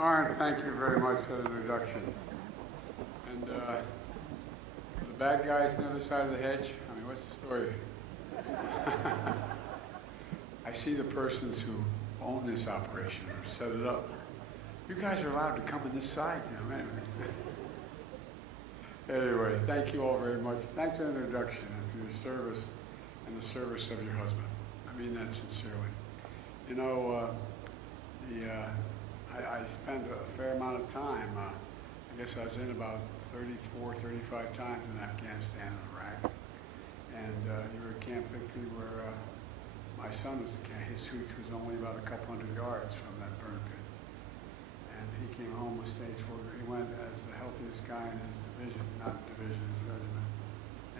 Norrin, thank you very much for the introduction. And the bad guys on the other side of the hedge, I mean, what's the story? I see the persons who own this operation or set it up. You guys are allowed to come on this side, you know, anyway, thank you all very much. Thanks for the introduction and for your service and the service of your husband. I mean that sincerely. You know, I spent a fair amount of time, I guess I was in about 34, 35 times in Afghanistan and Iraq. And you were at Camp Victory where my son was at camp. His hooch was only about a couple hundred yards from that burn pit. And he came home with stage 4. He went as the healthiest guy in his division, not division, his regiment.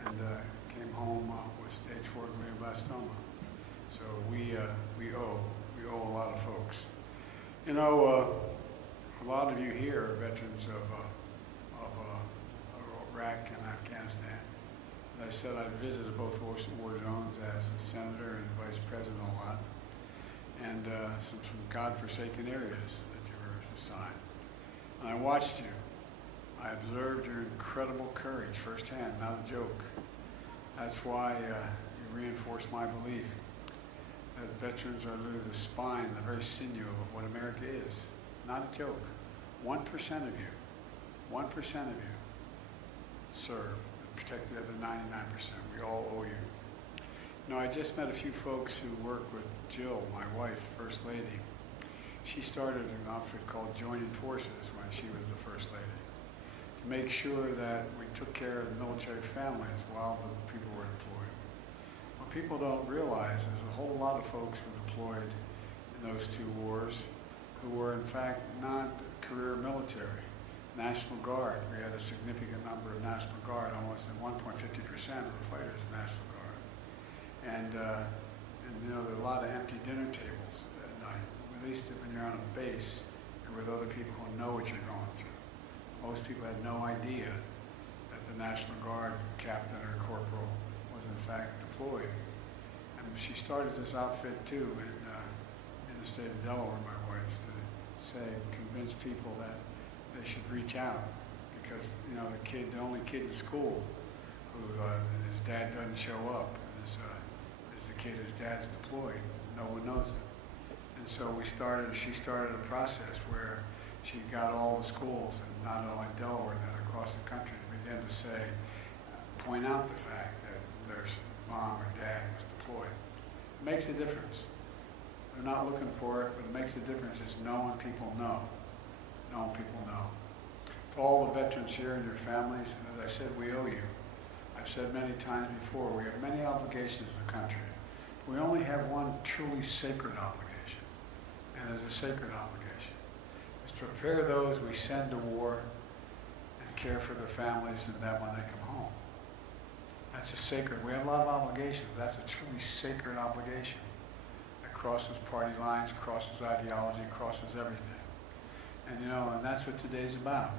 And came home with stage 4 glioblastoma. So we owe a lot of folks. You know, a lot of you here are veterans of Iraq and Afghanistan. As I said, I visited both war zones as a senator and vice president a lot, and some godforsaken areas that you were assigned. And I watched you. I observed your incredible courage firsthand, not a joke. That's why you reinforced my belief that veterans are literally the spine, the very sinew of what America is. Not a joke. 1% of you, 1% of you serve and protect the other 99%. We all owe you. You know, I just met a few folks who work with Jill, my wife, First Lady. She started an outfit called Joining Forces when she was the First Lady to make sure that we took care of the military families while the people were deployed. What people don't realize is a whole lot of folks were deployed in those two wars who were in fact not career military. National Guard, we had a significant number of National Guard, almost at 1.50% of the fighters in National Guard. And you know, there are a lot of empty dinner tables at night. At least when you're on a base, you're with other people who know what you're going through. Most people had no idea that the National Guard captain or corporal was in fact deployed. And she started this outfit too in the state of Delaware, my wife, to say, convince people that they should reach out because, you know, the only kid in school who his dad doesn't show up is the kid whose dad's deployed. No one knows it. And so she started a process where she got all the schools, and not only Delaware, but across the country, to begin to say, point out the fact that their mom or dad was deployed. It makes a difference. They're not looking for it, but it makes a difference is knowing people know. Knowing people know. To all the veterans here and your families, as I said, we owe you. I've said many times before, we have many obligations to the country. We only have one truly sacred obligation, and it's a sacred obligation. It's to prepare those we send to war and care for their families and them when they come home. That's a sacred, we have a lot of obligations, but that's a truly sacred obligation. Crosses party lines, crosses ideology, crosses everything. And you know, and that's what today's about.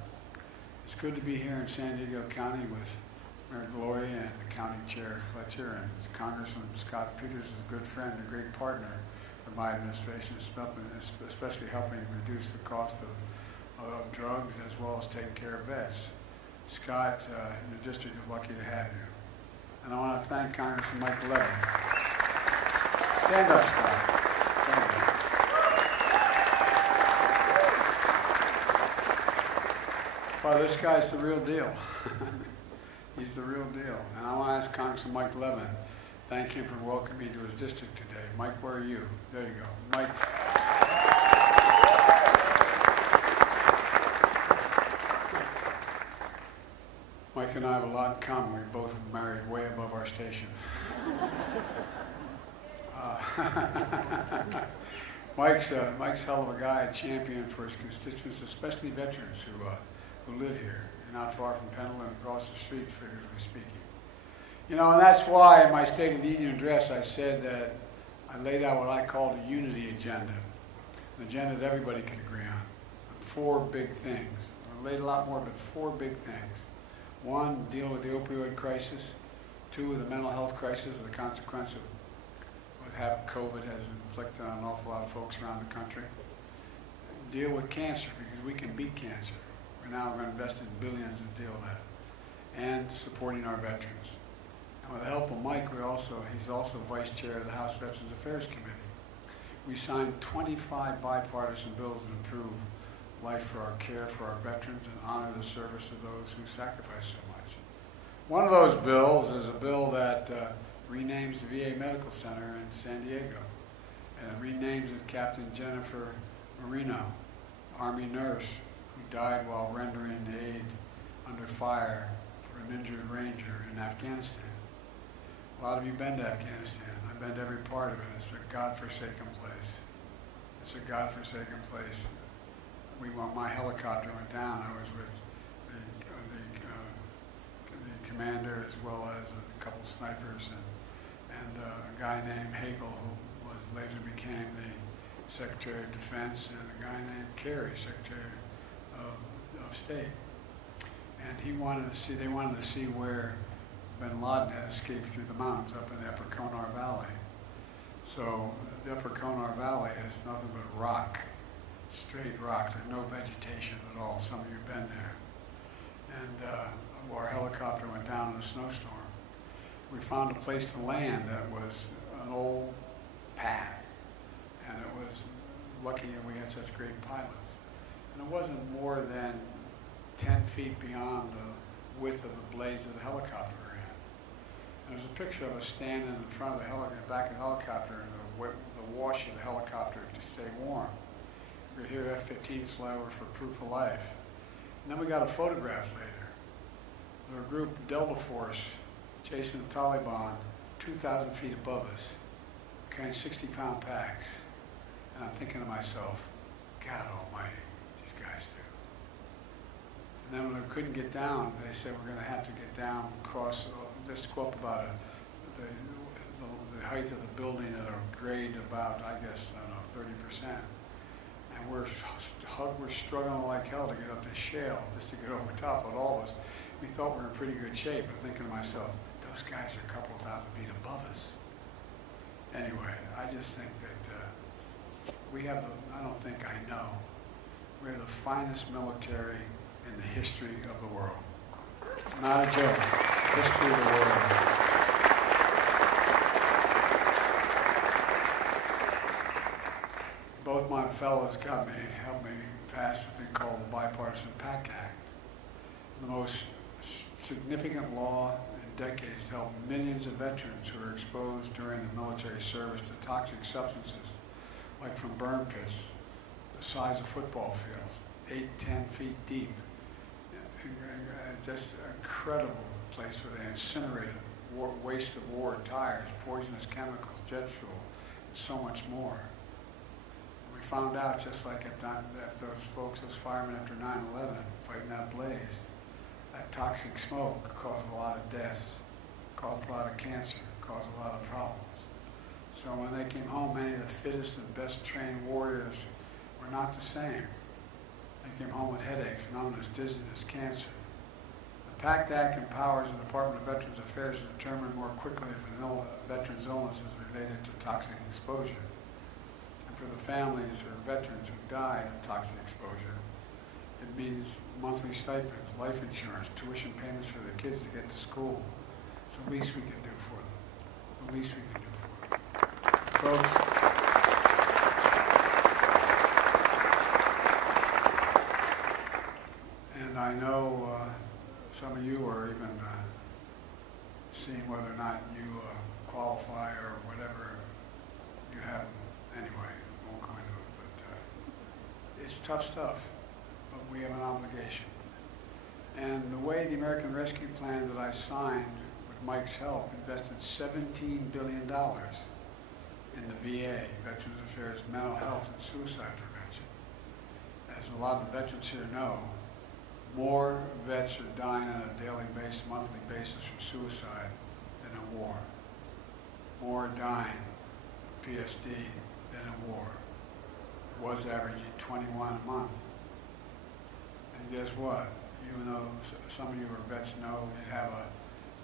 It's good to be here in San Diego County with Mayor Gloria and the County Chair Fletcher, and Congressman Scott Peters is a good friend, a great partner of my administration, especially helping reduce the cost of drugs as well as taking care of vets. Scott, your district is lucky to have you. And I want to thank Congressman Mike Levin. Stand up, Scott. Well, this guy's the real deal. He's the real deal. And I want to ask Congressman Mike Levin, thank him for welcoming me to his district today. Mike, where are you? There you go. Mike. Mike and I have a lot in common. We both were married way above our station. Mike's hell of a guy, a champion for his constituents, especially veterans who live here, not far from Pendleton, across the street, figuratively speaking. You know, and that's why in my State of the Union address I said that I laid out what I called a unity agenda, an agenda that everybody could agree on. 4 big things. I laid a lot more, but 4 big things. 1, dealing with the opioid crisis. 2, the mental health crisis, the consequence of what COVID has inflicted on an awful lot of folks around the country. deal with cancer, because we can beat cancer. We're now going to invest in billions to deal with that, and supporting our veterans. And with the help of Mike, he's also vice chair of the House Veterans Affairs Committee. We signed 25 bipartisan bills that improve life for our care for our veterans and honor the service of those who sacrifice so much. One of those bills is a bill that renames the VA Medical Center in San Diego, and it renames it Captain Jennifer Marino, Army nurse who died while rendering aid under fire for an injured Ranger in Afghanistan. A lot of you been to Afghanistan. I've been to every part of it. It's a godforsaken place. It's a godforsaken place. My helicopter went down. I was with the commander as well as a couple snipers and a guy named Hagel, who later became the Secretary of Defense, and a guy named Kerry, Secretary of State. And they wanted to see where bin Laden had escaped through the mountains up in the Upper Konar Valley. So the Upper Konar Valley is nothing but rock, straight rock. There's no vegetation at all. Some of you have been there. And our helicopter went down in a snowstorm. We found a place to land that was an old path, and it was lucky that we had such great pilots. And it wasn't more than 10 feet beyond the width of the blades of the helicopter we had. And there's a picture of us standing in front of the back of the helicopter in the wash of the helicopter to stay warm. We hear F-15s fly over for proof of life. And then we got a photograph later. There was a group, Delta Force, chasing the Taliban 2,000 feet above us, carrying 60-pound packs. And I'm thinking to myself, God almighty, what these guys do. And then when we couldn't get down, they said we're going to have to get down, just go up about the height of the building at a grade about, I guess, I don't know, 30%. And we're struggling like hell to get up this shale, just to get over top of all of us. We thought we were in pretty good shape. I'm thinking to myself, those guys are a couple of thousand feet above us. Anyway, I just think that we have I don't think I know, we're the finest military in the history of the world. Not a joke. History of the world. Both my fellows helped me pass a thing called the Bipartisan PACT Act, the most significant law in decades to help millions of veterans who were exposed during the military service to toxic substances, like from burn pits, the size of football fields, 8-10 feet deep. Just an incredible place where they incinerated waste of war tires, poisonous chemicals, jet fuel, and so much more. We found out, just like if those firemen after 9/11 fighting that blaze, that toxic smoke caused a lot of deaths, caused a lot of cancer, caused a lot of problems. So when they came home, many of the fittest and best trained warriors were not the same. They came home with headaches, numbness, dizziness, cancer. The PACT Act empowers the Department of Veterans Affairs to determine more quickly if a veteran's illness is related to toxic exposure. And for the families or veterans who died of toxic exposure, it means monthly stipends, life insurance, tuition payments for their kids to get to school. It's the least we can do for them. The least we can do for them. Folks, and I know some of you are even seeing whether or not you qualify or whatever you have. Anyway, won't go into it, but it's tough stuff. But we have an obligation. And the way the American Rescue Plan that I signed with Mike's help invested $17 billion in the VA, Veterans Affairs, mental health and suicide prevention. As a lot of the veterans here know, more vets are dying on a daily basis, monthly basis from suicide than in war. More are dying of PSD than in war. It was averaging 21 a month. And guess what? Even though some of you are vets know, you have a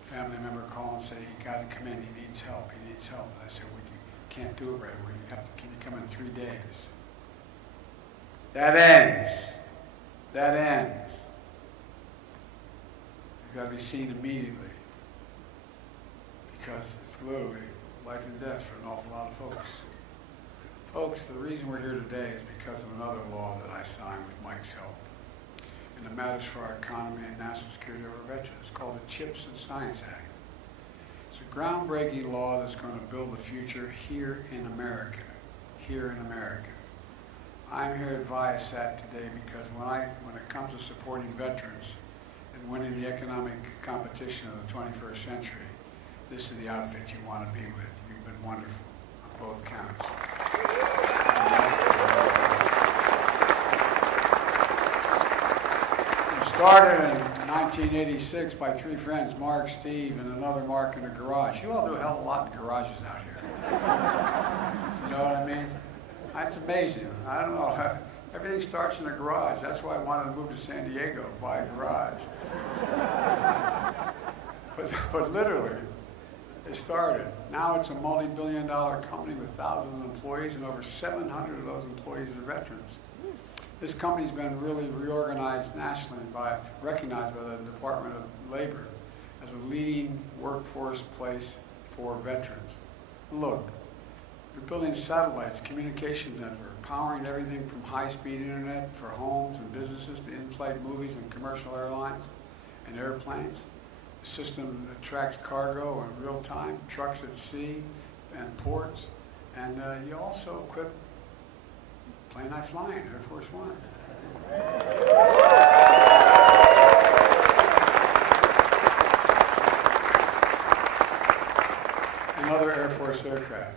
family member call and say, you got to come in, he needs help, he needs help. And I said, we can't do it right away. Can you come in 3 days? That ends. That ends. You've got to be seen immediately, because it's literally life and death for an awful lot of folks. Folks, the reason we're here today is because of another law that I signed with Mike's help, and it matters for our economy and national security of our veterans. It's called the CHIPS and Science Act. It's a groundbreaking law that's going to build the future here in America. Here in America. I'm here at Viasat today because when it comes to supporting veterans and winning the economic competition of the 21st century, this is the outfit you want to be with. You've been wonderful on both counts. It started in 1986 by three friends, Mark, Steve, and another Mark in a garage. You all do a hell of a lot in garages out here. You know what I mean? That's amazing. I don't know. Everything starts in a garage. That's why I wanted to move to San Diego, buy a garage. But literally, it started. Now it's a multi-billion-dollar company with thousands of employees, and over 700 of those employees are veterans. This company's been really reorganized nationally recognized by the Department of Labor as a leading workforce place for veterans. Look, we're building satellites, communication network, powering everything from high-speed internet for homes and businesses to in-flight movies and commercial airlines and airplanes. A system that tracks cargo in real time, trucks at sea and ports. And you also equip plane I fly in, Air Force One. And other Air Force aircraft.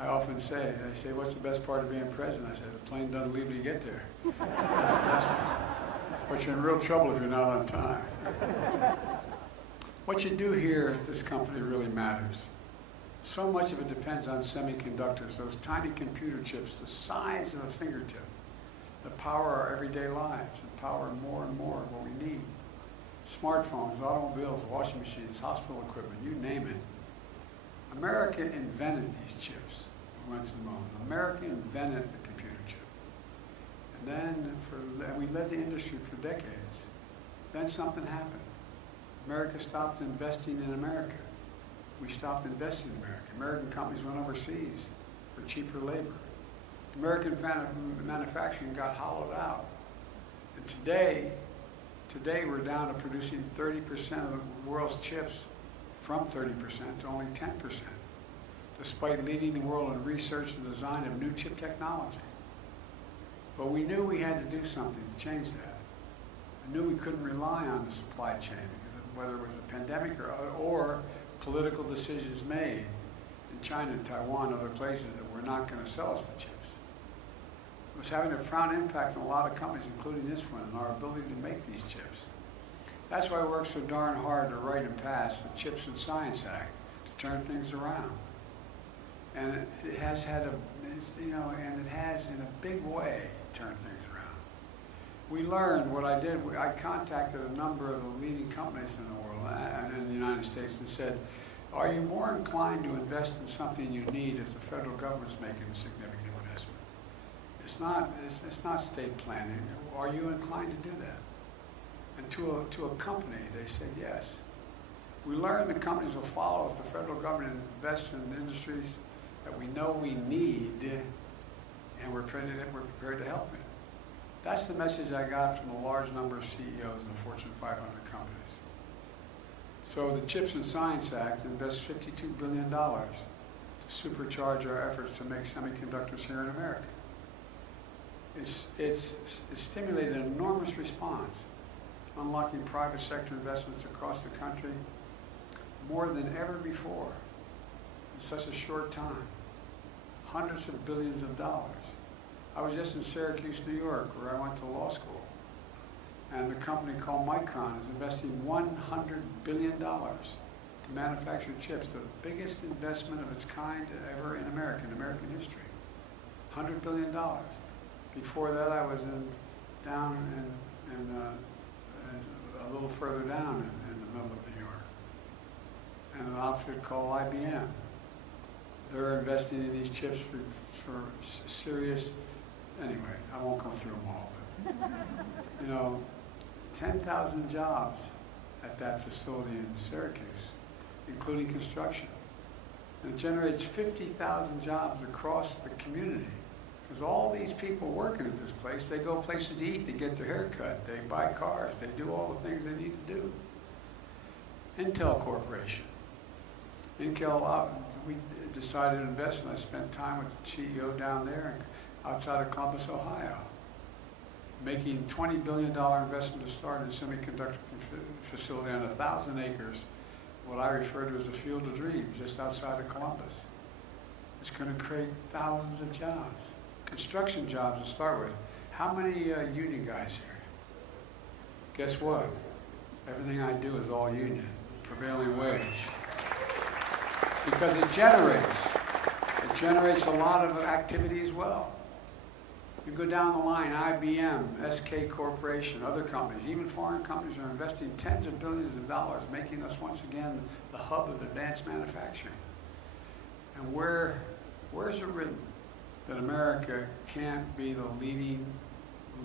I often say, they say, what's the best part of being president? I say, the plane doesn't leave till you get there. That's the best one. But you're in real trouble if you're not on time. What you do here at this company really matters. So much of it depends on semiconductors, those tiny computer chips, the size of a fingertip, that power our everyday lives and power more and more what we need. Smartphones, automobiles, washing machines, hospital equipment, you name it. America invented these chips. We went to the moon. America invented the computer chip. And then we led the industry for decades. Then something happened. America stopped investing in America. We stopped investing in America. American companies went overseas for cheaper labor. American manufacturing got hollowed out. And today we're down to producing 30% of the world's chips from 30% to only 10%, despite leading the world in research and design of new chip technology. But we knew we had to do something to change that. I knew we couldn't rely on the supply chain, because whether it was a pandemic or political decisions made in China, Taiwan, other places that were not going to sell us the chips. It was having a profound impact on a lot of companies, including this one, and our ability to make these chips. That's why I worked so darn hard to write and pass the CHIPS and Science Act to turn things around. And it has had and it has in a big way turned things around. We learned what I did. I contacted a number of the leading companies in the world and in the United States and said, are you more inclined to invest in something you need if the federal government's making a significant investment? It's not state planning. Are you inclined to do that? And to a company, they said yes. We learned the companies will follow if the federal government invests in industries that we know we need, and we're prepared to help it. That's the message I got from a large number of CEOs in the Fortune 500 companies. So the CHIPS and Science Act invests $52 billion to supercharge our efforts to make semiconductors here in America. It's stimulated an enormous response, unlocking private sector investments across the country more than ever before in such a short time. Hundreds of billions of dollars. I was just in Syracuse, New York, where I went to law school. And the company called Micron is investing $100 billion to manufacture chips, the biggest investment of its kind ever in American history. $100 billion. Before that, I was down a little further down in the middle of New York, and an outfit called IBM. They're investing in these chips for serious anyway, I won't go through them all. But, 10,000 jobs at that facility in Syracuse, including construction. And it generates 50,000 jobs across the community. Because all these people working at this place, they go places to eat, they get their hair cut, they buy cars, they do all the things they need to do. Intel Corporation. Intel, we decided to invest, and I spent time with the CEO down there outside of Columbus, Ohio, making $20 billion investment to start a semiconductor facility on 1,000 acres, what I refer to as a field of dreams, just outside of Columbus. It's going to create thousands of jobs, construction jobs to start with. How many union guys here? Guess what? Everything I do is all union, prevailing wage. Because it generates a lot of activity as well. You go down the line, IBM, SK Corporation, other companies, even foreign companies are investing tens of billions of dollars, making us once again the hub of advanced manufacturing. And where is it written that America can't be the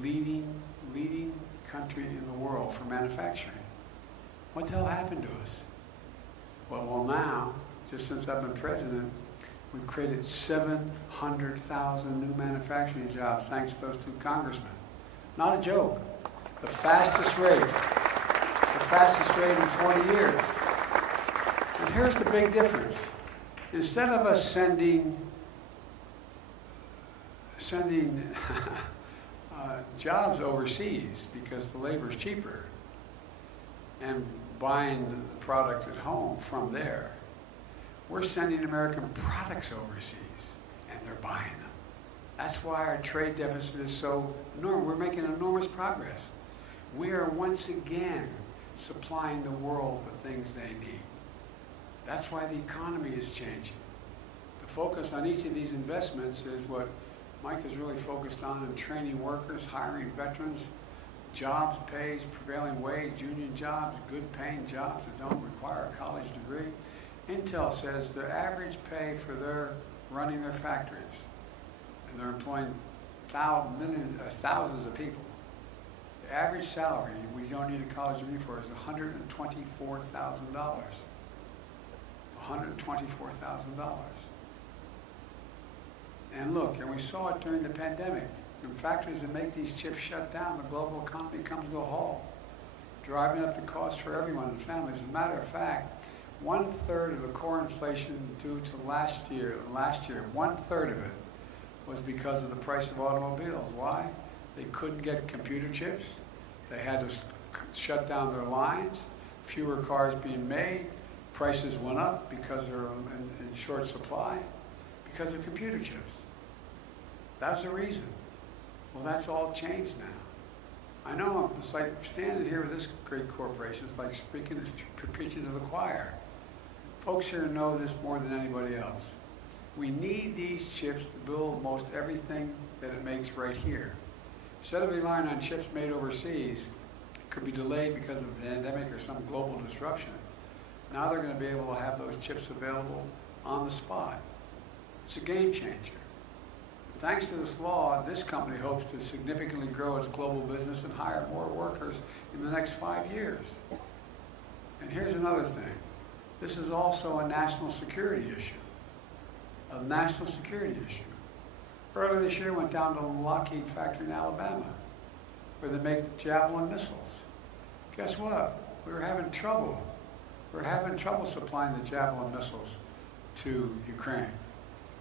leading country in the world for manufacturing? What the hell happened to us? Well, now, just since I've been president, we've created 700,000 new manufacturing jobs thanks to those two congressmen. Not a joke. The fastest rate in 40 years. And here's the big difference. Instead of us sending jobs overseas because the labor is cheaper and buying the product at home from there, we're sending American products overseas, and they're buying them. That's why our trade deficit is so enormous. We're making enormous progress. We are once again supplying the world the things they need. That's why the economy is changing. The focus on each of these investments is what Mike is really focused on in training workers, hiring veterans, jobs, pays, prevailing wage, union jobs, good paying jobs that don't require a college degree. Intel says the average pay for their running their factories, and they're employing thousands of people. The average salary, we don't need a college degree for, is $124,000. $124,000. And look, and we saw it during the pandemic. When factories that make these chips shut down, the global economy comes to a halt, driving up the cost for everyone and families. As a matter of fact, 1/3 of the core inflation due to last year, 1/3 of it was because of the price of automobiles. Why? They couldn't get computer chips. They had to shut down their lines, fewer cars being made, prices went up because they're in short supply, because of computer chips. That's the reason. Well, that's all changed now. I know it's like standing here with this great corporation, it's like preaching to the choir. Folks here know this more than anybody else. We need these chips to build most everything that it makes right here. Instead of relying on chips made overseas, it could be delayed because of a pandemic or some global disruption. Now they're going to be able to have those chips available on the spot. It's a game changer. Thanks to this law, this company hopes to significantly grow its global business and hire more workers in the next 5 years. And here's another thing. This is also a national security issue. A national security issue. Earlier this year, I went down to the Lockheed factory in Alabama, where they make Javelin missiles. Guess what? We were having trouble. We were having trouble supplying the Javelin missiles to Ukraine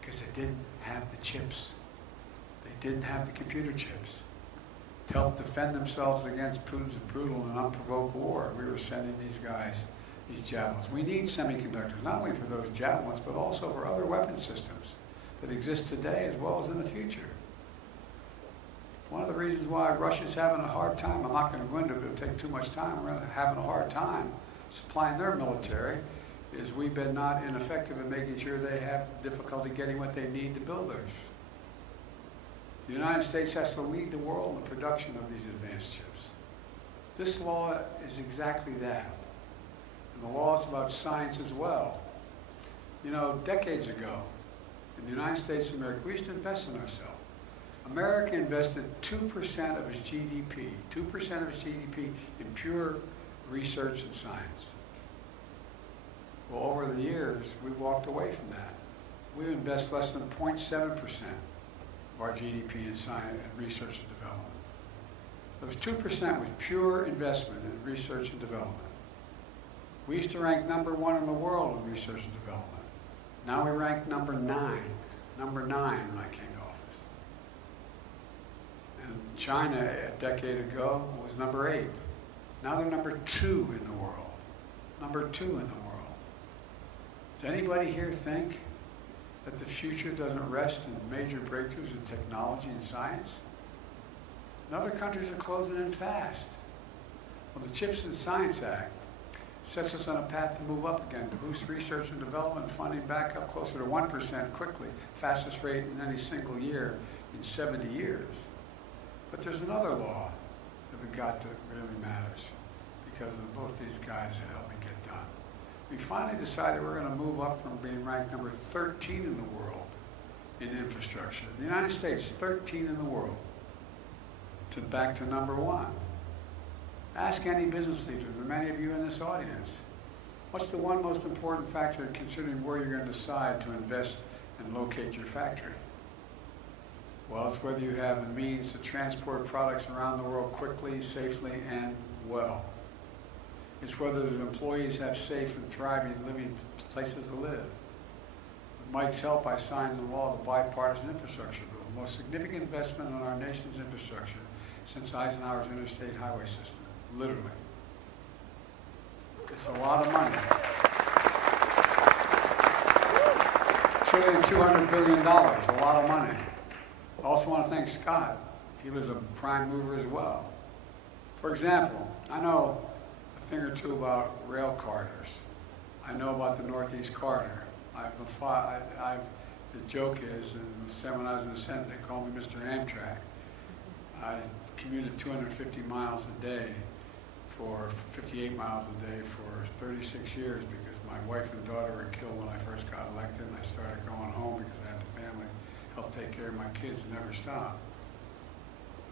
because they didn't have the chips. They didn't have the computer chips to help defend themselves against Putin's brutal and unprovoked war. We were sending these guys these javelins. We need semiconductors, not only for those javelins, but also for other weapon systems that exist today as well as in the future. One of the reasons why Russia's having a hard time, I'm not going to go into it, it'll take too much time, we're having a hard time supplying their military, is we've been not ineffective in making sure they have difficulty getting what they need to build theirs. The United States has to lead the world in the production of these advanced chips. This law is exactly that. And the law is about science as well. You know, decades ago, in the United States of America, we used to invest in ourselves. America invested 2% of its GDP, 2% of its GDP in pure research and science. Well, over the years, we walked away from that. We invest less than 0.7% of our GDP in science and research and development. Those 2% was pure investment in research and development. We used to rank number 1 in the world in research and development. Now we rank number 9 when I came to office. And China, a decade ago, was number 8. Now they're number 2 in the world. Number 2 in the world. Does anybody here think that the future doesn't rest in major breakthroughs in technology and science? And other countries are closing in fast. Well, the CHIPS and Science Act sets us on a path to move up again, to boost research and development funding back up closer to 1% quickly, fastest rate in any single year in 70 years. But there's another law that we got that really matters because of both these guys that helped me get done. We finally decided we're going to move up from being ranked number 13 in the world in infrastructure. The United States, 13 in the world, back to number 1. Ask any business leader, and many of you in this audience, what's the one most important factor in considering where you're going to decide to invest and locate your factory? Well, it's whether you have the means to transport products around the world quickly, safely, and well. It's whether the employees have safe and thriving living places to live. With Mike's help, I signed the law, the Bipartisan Infrastructure Bill, the most significant investment in our nation's infrastructure since Eisenhower's interstate highway system. Literally. It's a lot of money. $1.2 billion, a lot of money. I also want to thank Scott. He was a prime mover as well. For example, I know a thing or two about rail corridors. I know about the Northeast Corridor. The joke is, when I was in the Senate, they called me Mr. Amtrak. I commuted 250 miles a day for 58 miles a day for 36 years because my wife and daughter were killed when I first got elected, and I started going home because I had a family, help take care of my kids, and never stop.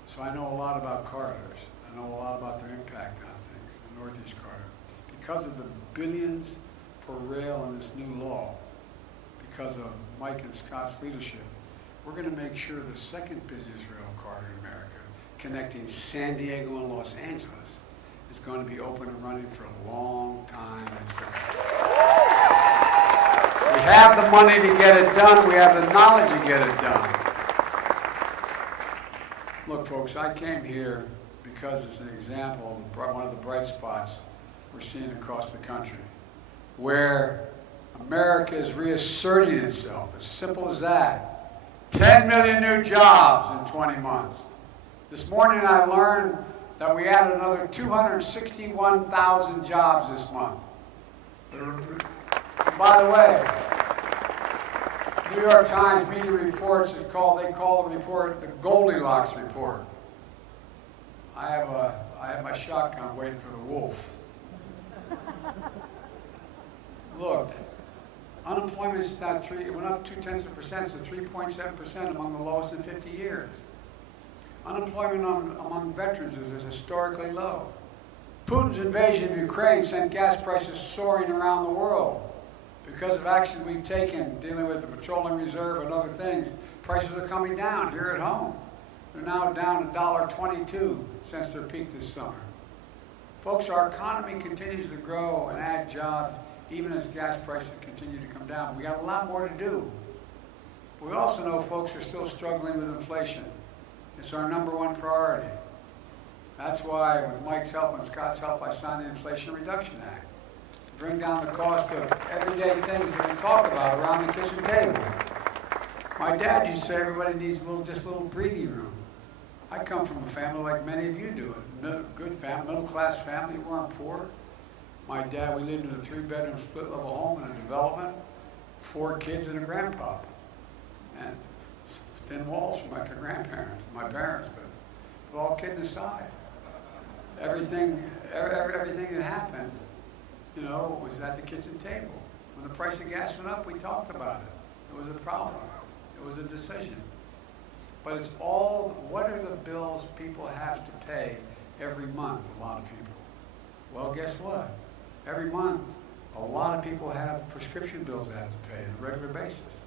So I know a lot about corridors. I know a lot about their impact on things, the Northeast Corridor. Because of the billions for rail in this new law, because of Mike and Scott's leadership, we're going to make sure the second busiest rail corridor in America, connecting San Diego and Los Angeles, is going to be open and running for a long time. We have the money to get it done. We have the knowledge to get it done. Look, folks, I came here because it's an example of one of the bright spots we're seeing across the country, where America is reasserting itself. As simple as that. 10 million new jobs in 20 months. This morning I learned that we added another 261,000 jobs this month. By the way, New York Times media reports they call the report the Goldilocks report. I have my shotgun waiting for the wolf. Look, unemployment's not it went up 0.2% to 3.7%, among the lowest in 50 years. Unemployment among veterans is historically low. Putin's invasion of Ukraine sent gas prices soaring around the world. Because of actions we've taken dealing with the petroleum reserve and other things, prices are coming down here at home. They're now down to $1.22 since their peak this summer. Folks, our economy continues to grow and add jobs even as gas prices continue to come down. We got a lot more to do. But we also know folks are still struggling with inflation. It's our #1 priority. That's why, with Mike's help and Scott's help, I signed the Inflation Reduction Act to bring down the cost of everyday things that we talk about around the kitchen table. My dad used to say everybody needs just a little breathing room. I come from a family like many of you do, a good family, middle-class family. We weren't poor. My dad, we lived in a 3-bedroom split-level home in a development, 4 kids and a grandpa. And thin walls from my grandparents, my parents, but all kidding aside. Everything that happened, was at the kitchen table. When the price of gas went up, we talked about it. It was a problem. It was a decision. But it's all, what are the bills people have to pay every month, a lot of people? Well, guess what? Every month, a lot of people have prescription bills they have to pay on a regular basis.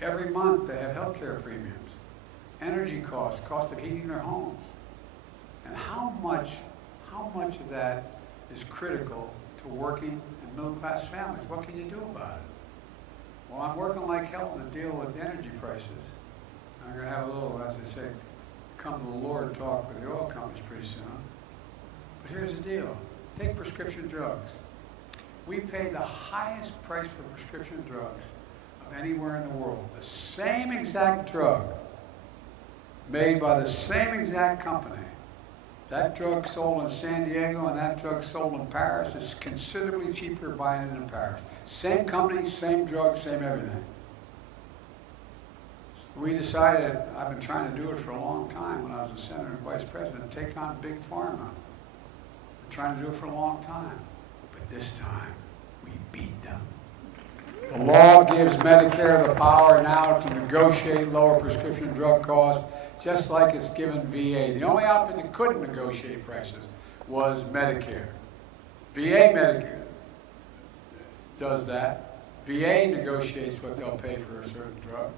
Every month, they have health care premiums, energy costs, cost of heating their homes. And how much of that is critical to working and middle-class families? What can you do about it? Well, I'm working like hell to deal with energy prices. I'm going to have a little, as I say, come to the Lord talk with the oil companies pretty soon. But here's the deal. Take prescription drugs. We pay the highest price for prescription drugs of anywhere in the world. The same exact drug, made by the same exact company. That drug sold in San Diego and that drug sold in Paris is considerably cheaper buying it in Paris. Same company, same drug, same everything. We decided, I've been trying to do it for a long time when I was a senator and vice president, take on big pharma. Been trying to do it for a long time. But this time, we beat them. The law gives Medicare the power now to negotiate lower prescription drug costs, just like it's given VA. The only outfit that couldn't negotiate prices was Medicare. VA Medicare does that. VA negotiates what they'll pay for a certain drug.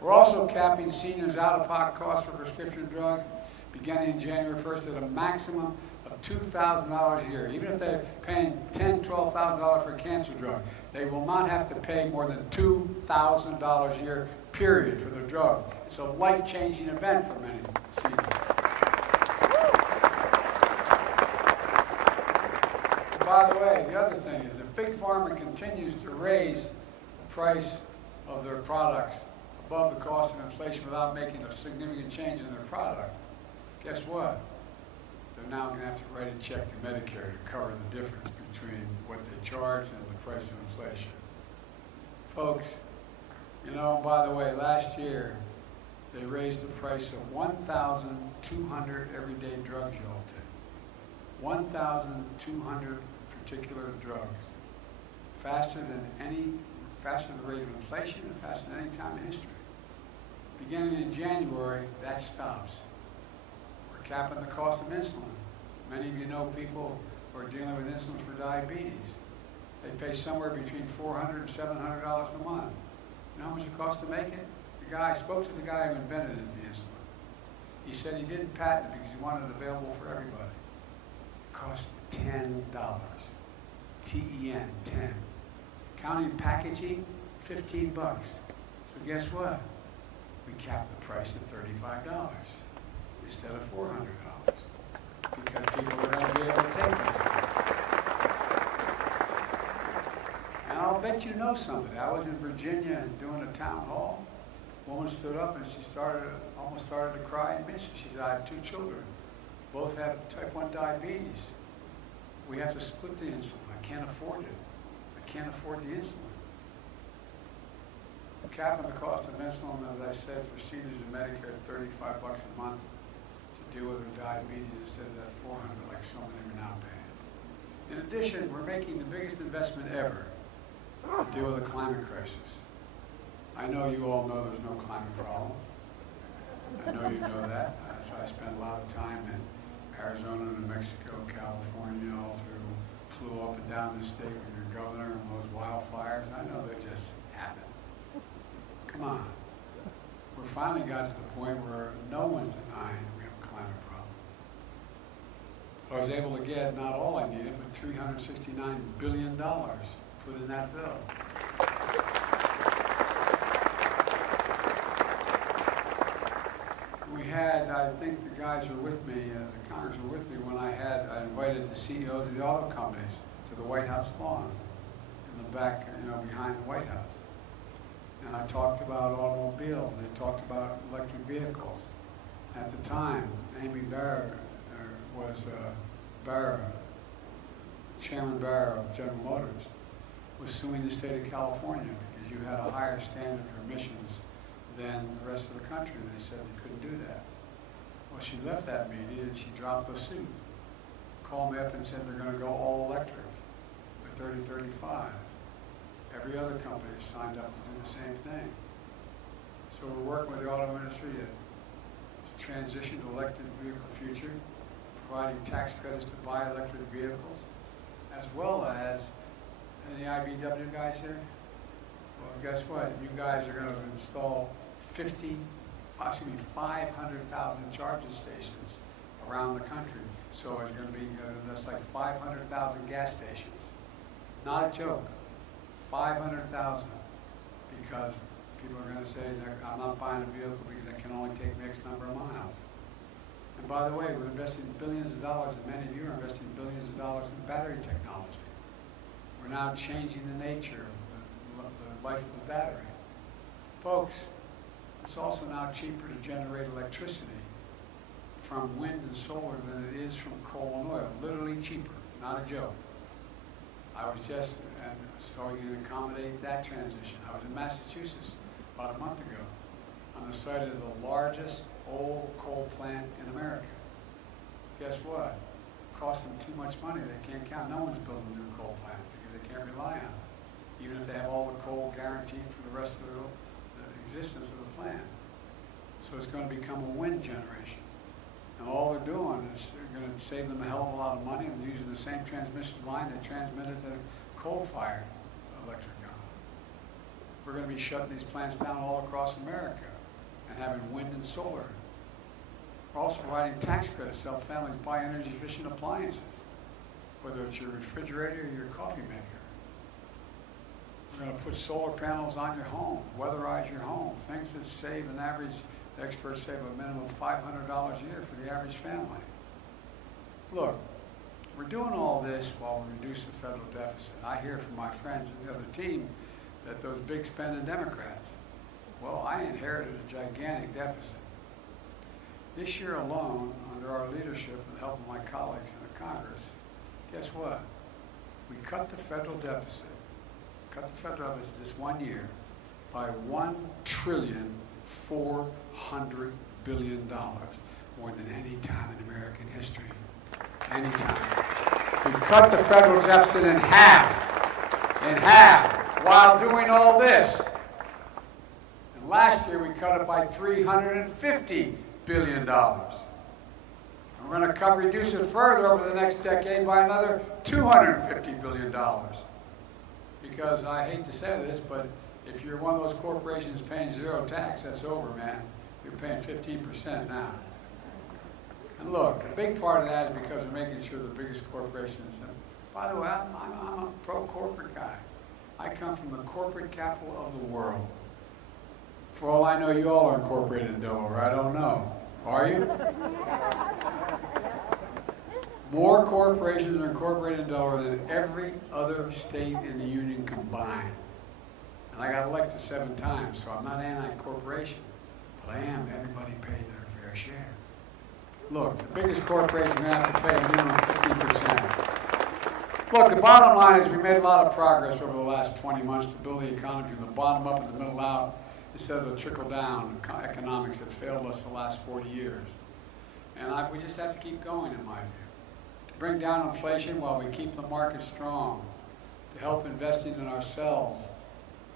We're also capping seniors' out-of-pocket costs for prescription drugs beginning January 1st at a maximum of $2,000 a year. Even if they're paying $10,000, $12,000 for a cancer drug, they will not have to pay more than $2,000 a year, period, for the drug. It's a life-changing event for many seniors. By the way, the other thing is that Big Pharma continues to raise the price of their products above the cost of inflation without making a significant change in their product. Guess what? They're now going to have to write a check to Medicare to cover the difference between what they charge and the price of inflation. Folks, you know, by the way, last year they raised the price of 1,200 everyday drugs you all take. 1,200 particular drugs. Faster than the rate of inflation and faster than any time in history. Beginning in January, that stops. We're capping the cost of insulin. Many of you know people who are dealing with insulin for diabetes. They pay somewhere between $400 and $700 a month. You know how much it costs to make it? I spoke to the guy who invented the insulin. He said he didn't patent it because he wanted it available for everybody. It cost $10. T-E-N, 10. Counting packaging, 15 bucks. So guess what? We capped the price at $35 instead of $400 because people are going to be able to take it. And I'll bet you know somebody. I was in Virginia doing a town hall. A woman stood up and she almost started to cry and mention. She said, I have 2 children. Both have type 1 diabetes. We have to split the insulin. I can't afford it. I can't afford the insulin. Capping the cost of insulin, as I said, for seniors in Medicare at $35 a month to deal with their diabetes instead of that $400 like so many are now paying. In addition, we're making the biggest investment ever to deal with the climate crisis. I know you all know there's no climate problem. I know you know that. That's why I spent a lot of time in Arizona, New Mexico, California, all through, flew up and down the state with your governor and those wildfires. I know they just happen. Come on. We finally got to the point where no one's denying we have a climate problem. I was able to get not all I needed, but $369 billion put in that bill. We had, I think the guys were with me, the Congress were with me when I invited the CEOs of the auto companies to the White House lawn in the back, behind the White House. And I talked about automobiles, and they talked about electric vehicles. At the time, Amy Barra Chairman Barra of General Motors, was suing the state of California because you had a higher standard for emissions than the rest of the country, and they said they couldn't do that. Well, she left that meeting and she dropped the suit. Called me up and said they're going to go all electric by 2035. Every other company has signed up to do the same thing. So we're working with the auto industry to transition to electric vehicle future, providing tax credits to buy electric vehicles, as well as, any IBW guys here? Well, guess what? You guys are going to install 500,000 charging stations around the country. So it's going to be, that's like 500,000 gas stations. Not a joke. 500,000. Because people are going to say, I'm not buying a vehicle because I can only take X number of miles. And by the way, we're investing billions of dollars, and many of you are investing billions of dollars in battery technology. We're now changing the nature of the life of the battery. Folks, it's also now cheaper to generate electricity from wind and solar than it is from coal and oil. Literally cheaper, not a joke. I was just, and so we can accommodate that transition. I was in Massachusetts about a month ago on the site of the largest old coal plant in America. Guess what? It costs them too much money. They can't count. No one's building new coal plants because they can't rely on it, even if they have all the coal guaranteed for the rest of the existence of the plant. So it's going to become a wind generation. And all they're doing is they're going to save them a hell of a lot of money and using the same transmission line that transmitted the coal-fired electric on. We're going to be shutting these plants down all across America and having wind and solar. We're also providing tax credits to help families buy energy-efficient appliances, whether it's your refrigerator or your coffee maker. We're going to put solar panels on your home, weatherize your home, things that save an average. The experts save a minimum of $500 a year for the average family. Look, we're doing all this while we reduce the federal deficit. I hear from my friends in the other team that those big spending Democrats, well, I inherited a gigantic deficit. This year alone, under our leadership and the help of my colleagues in the Congress, guess what? We cut the federal deficit, this 1 year by $1.4 trillion, more than any time in American history. Any time. We cut the federal deficit in half, while doing all this. And last year we cut it by $350 billion. And we're going to reduce it further over the next decade by another $250 billion. Because I hate to say this, but if you're one of those corporations paying zero tax, that's over, man. You're paying 15% now. And look, a big part of that is because we're making sure the biggest corporations, and by the way, I'm a pro-corporate guy. I come from the corporate capital of the world. For all I know, you all are incorporated in Delaware. I don't know. Are you? More corporations are incorporated in Delaware than every other state in the union combined. And I got elected 7 times, so I'm not anti-corporation, but I am everybody paying their fair share. Look, the biggest corporation are going to have to pay a minimum 15%. Look, the bottom line is we made a lot of progress over the last 20 months to build the economy from the bottom up and the middle out instead of the trickle-down economics that failed us the last 40 years. And we just have to keep going, in my view, to bring down inflation while we keep the market strong, to help investing in ourselves.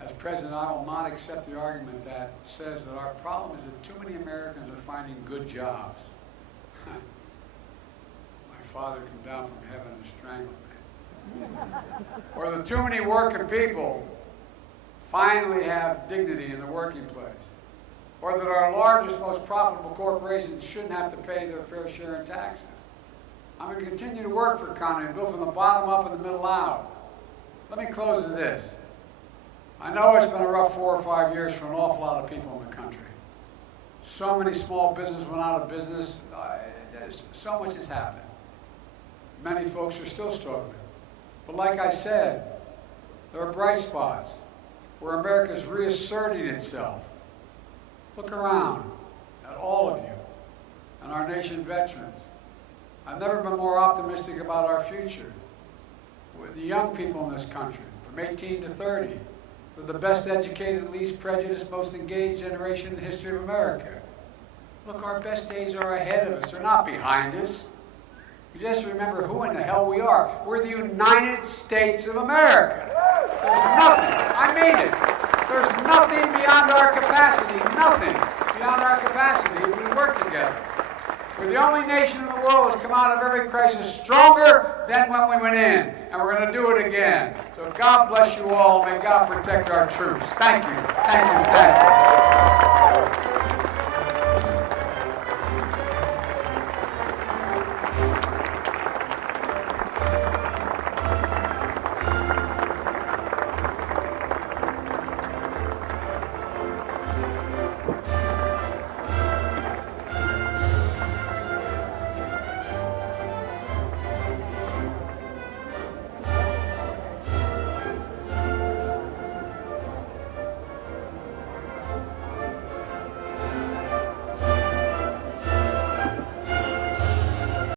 As president, I will not accept the argument that says that our problem is that too many Americans are finding good jobs. My father came down from heaven and strangled me. Or that too many working people finally have dignity in the working place. Or that our largest, most profitable corporations shouldn't have to pay their fair share in taxes. I'm going to continue to work for economy and build from the bottom up and the middle out. Let me close with this. I know it's been a rough 4 or 5 years for an awful lot of people in the country. So many small businesses went out of business. So much has happened. Many folks are still struggling. But like I said, there are bright spots where America's reasserting itself. Look around at all of you and our nation veterans. I've never been more optimistic about our future. With the young people in this country, from 18 to 30, we're the best educated, least prejudiced, most engaged generation in the history of America. Look, our best days are ahead of us. They're not behind us. We just remember who in the hell we are. We're the United States of America. There's nothing, I mean it, there's nothing beyond our capacity, nothing beyond our capacity if we work together. We're the only nation in the world that's come out of every crisis stronger than when we went in, and we're going to do it again. So God bless you all. May God protect our troops. Thank you. Thank you. Thank you.